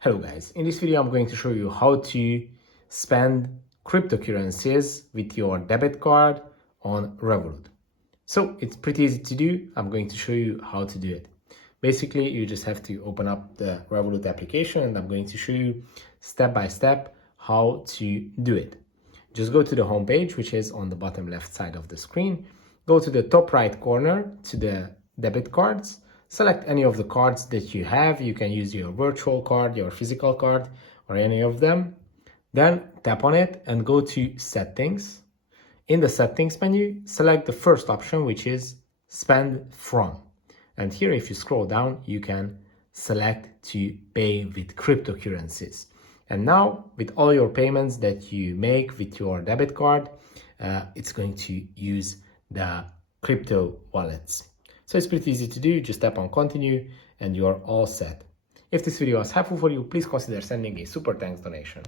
Hello guys, in this video I'm going to show you how to spend cryptocurrencies with your debit card on Revolut. So it's pretty easy to do. I'm going to show you how to do it. Basically, you just have to open up the Revolut application and I'm going to show you step by step how to do it. Just go to the home page, which is on the bottom left side of the screen. Go to the top right corner to the debit cards. Select any of the cards that you have. You can use your virtual card, your physical card, or any of them. Then tap on it and go to settings. In the settings menu, select the first option, which is spend from. And here, if you scroll down, you can select to pay with cryptocurrencies. And now with all your payments that you make with your debit card, it's going to use the crypto wallets. So it's pretty easy to do. Just tap on continue and you're all set. If this video was helpful for you, please consider sending a super thanks donation.